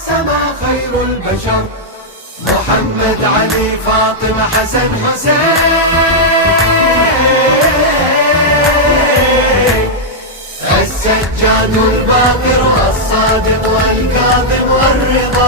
سما خير البشر محمد علي فاطمة حسن حسين، السجاد الباقر والصادق والكاظم والرضا.